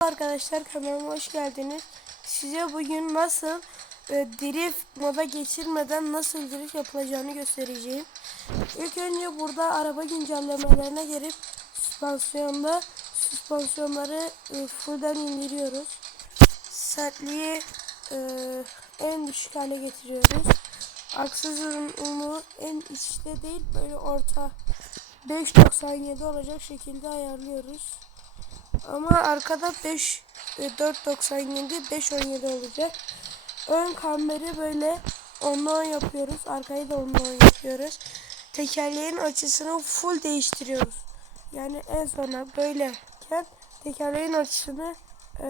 Arkadaşlar kanalıma hoş geldiniz. Size bugün nasıl e, drift moda geçirmeden nasıl drift yapılacağını göstereceğim. İlk önce burada araba güncellemelerine girip süspansiyonda süspansiyonları e, fullden indiriyoruz. Sertliği e, en düşük hale getiriyoruz. Aksızın en içte değil böyle orta 5.97 olacak şekilde ayarlıyoruz. Ama arkada 5 e, 4.97 5.17 olacak. Ön kameri böyle 10'la 10 yapıyoruz. Arkayı da 10'la 10 yapıyoruz. Tekerleğin açısını full değiştiriyoruz. Yani en sona böyleyken tekerleğin açısını e,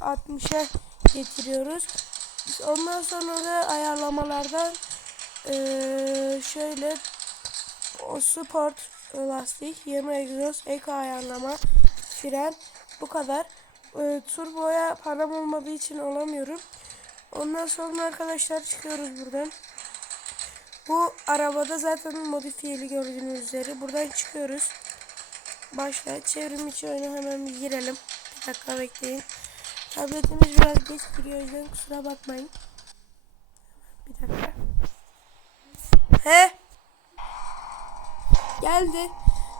60'a getiriyoruz. Ondan sonra da ayarlamalardan e, şöyle o sport lastik, 20 egzoz, ek ayarlama, fren bu kadar. E, turboya param olmadığı için olamıyorum. Ondan sonra arkadaşlar çıkıyoruz buradan. Bu arabada zaten modifiyeli gördüğünüz üzere. Buradan çıkıyoruz. Başla. Çevrim içi oyuna hemen bir girelim. Bir dakika bekleyin. Tabletimiz biraz geç giriyor. O yüzden kusura bakmayın. Bir dakika. He? Geldi.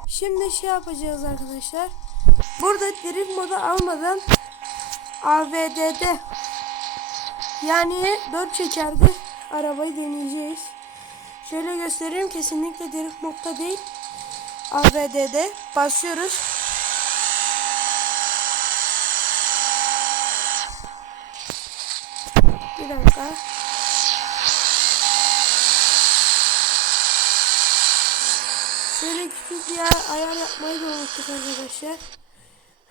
Şimdi şey yapacağız arkadaşlar. Burada drift modu almadan AVD'de yani 4 çekerde arabayı deneyeceğiz. Şöyle göstereyim kesinlikle drift modda değil. AVD'de basıyoruz. Bir dakika. Şöyle küçük bir ayar yapmayı da unuttuk arkadaşlar.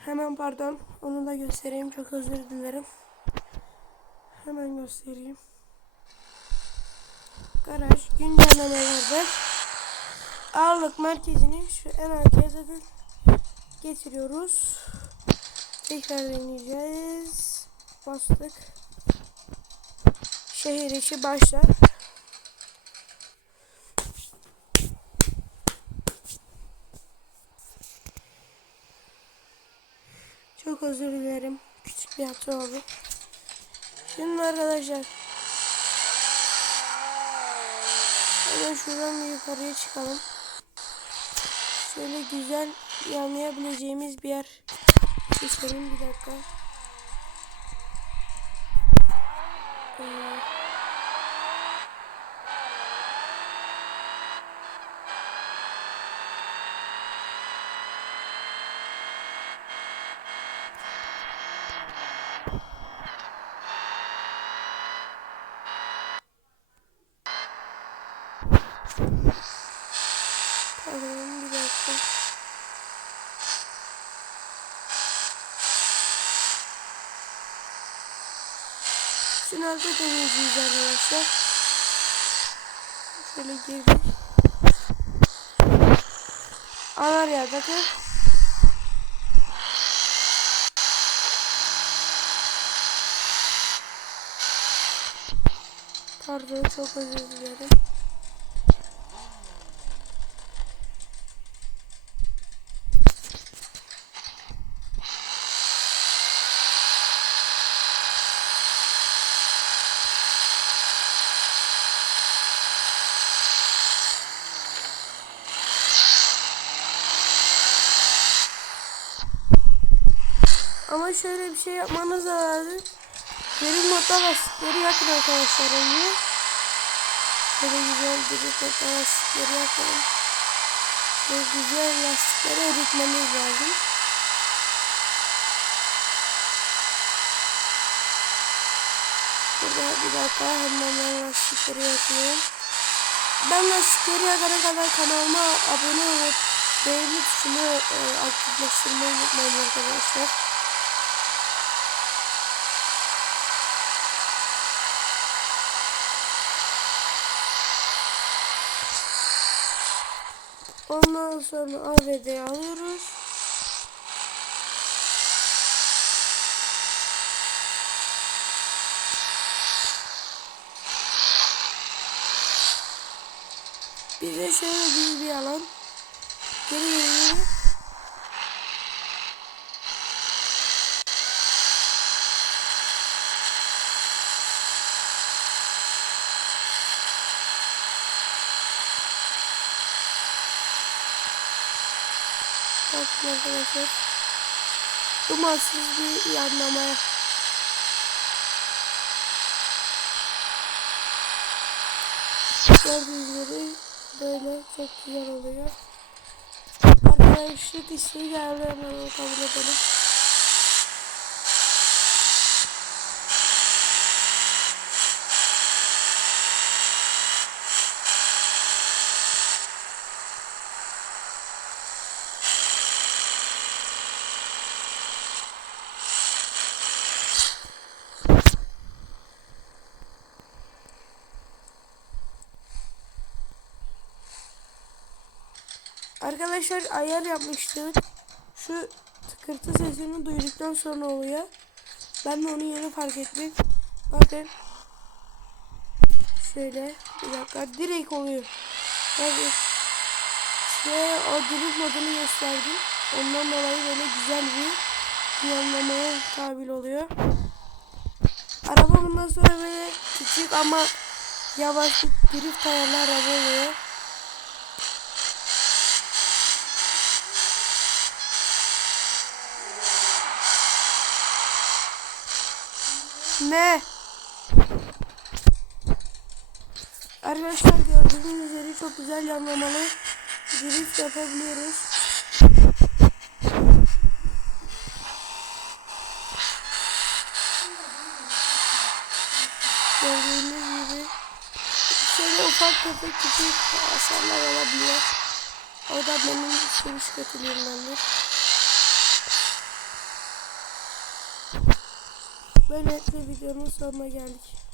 Hemen pardon. Onu da göstereyim. Çok özür dilerim. Hemen göstereyim. Garaj güncellemelerde ağırlık merkezini şu en arkaya getiriyoruz. Tekrar deneyeceğiz. Bastık. Şehir içi başlar. Çok özür dilerim. Küçük bir hata oldu. Şimdi arkadaşlar. Hemen şuradan bir yukarıya çıkalım. Şöyle güzel yanlayabileceğimiz bir yer seçelim. Bir dakika. Ee, Pardon bir dakika. Sınavda deneyeceğiz arkadaşlar. Şöyle girdik. Anar ya bakın. Pardon çok özür dilerim. Ama şöyle bir şey yapmanız lazım. Geri modda lastikleri yakın arkadaşlar önce. Şöyle güzel bir modda lastikleri yakalım. Şöyle güzel lastikleri eritmeniz lazım. Burada bir dakika hemen lastikleri yakıyorum. Ben lastikleri yakana kadar kanalıma abone olup beğeni tuşunu e, aktifleştirmeyi unutmayın arkadaşlar. Ondan sonra AVD'yi alıyoruz. Bir de şöyle büyük bir alan. Geri geliyorum. Bakın arkadaşlar. Dumansız bir yanlamaya. Gördüğünüz gibi böyle çok güzel oluyor. Arkadaşlık isteği geldi hemen kabul edelim. Arkadaşlar ayar yapmıştık. Şu tıkırtı sesini duyduktan sonra oluyor. Ben de onu yeni fark ettim. Bakın. Şöyle bir dakika direkt oluyor. Bakın. Ve o drift modunu gösterdim. Ondan dolayı böyle güzel bir yanlamaya tabil oluyor. Araba bundan sonra böyle küçük ama yavaş bir drift ayarlı araba oluyor. Ne? Arkadaşlar gördüğünüz üzere çok güzel yanlamalı drift yapabiliyoruz. Gördüğünüz gibi şöyle ufak tefek küçük hasarlar olabiliyor. O da benim sürüş kötülüğümdendir. Böylelikle videonun sonuna geldik.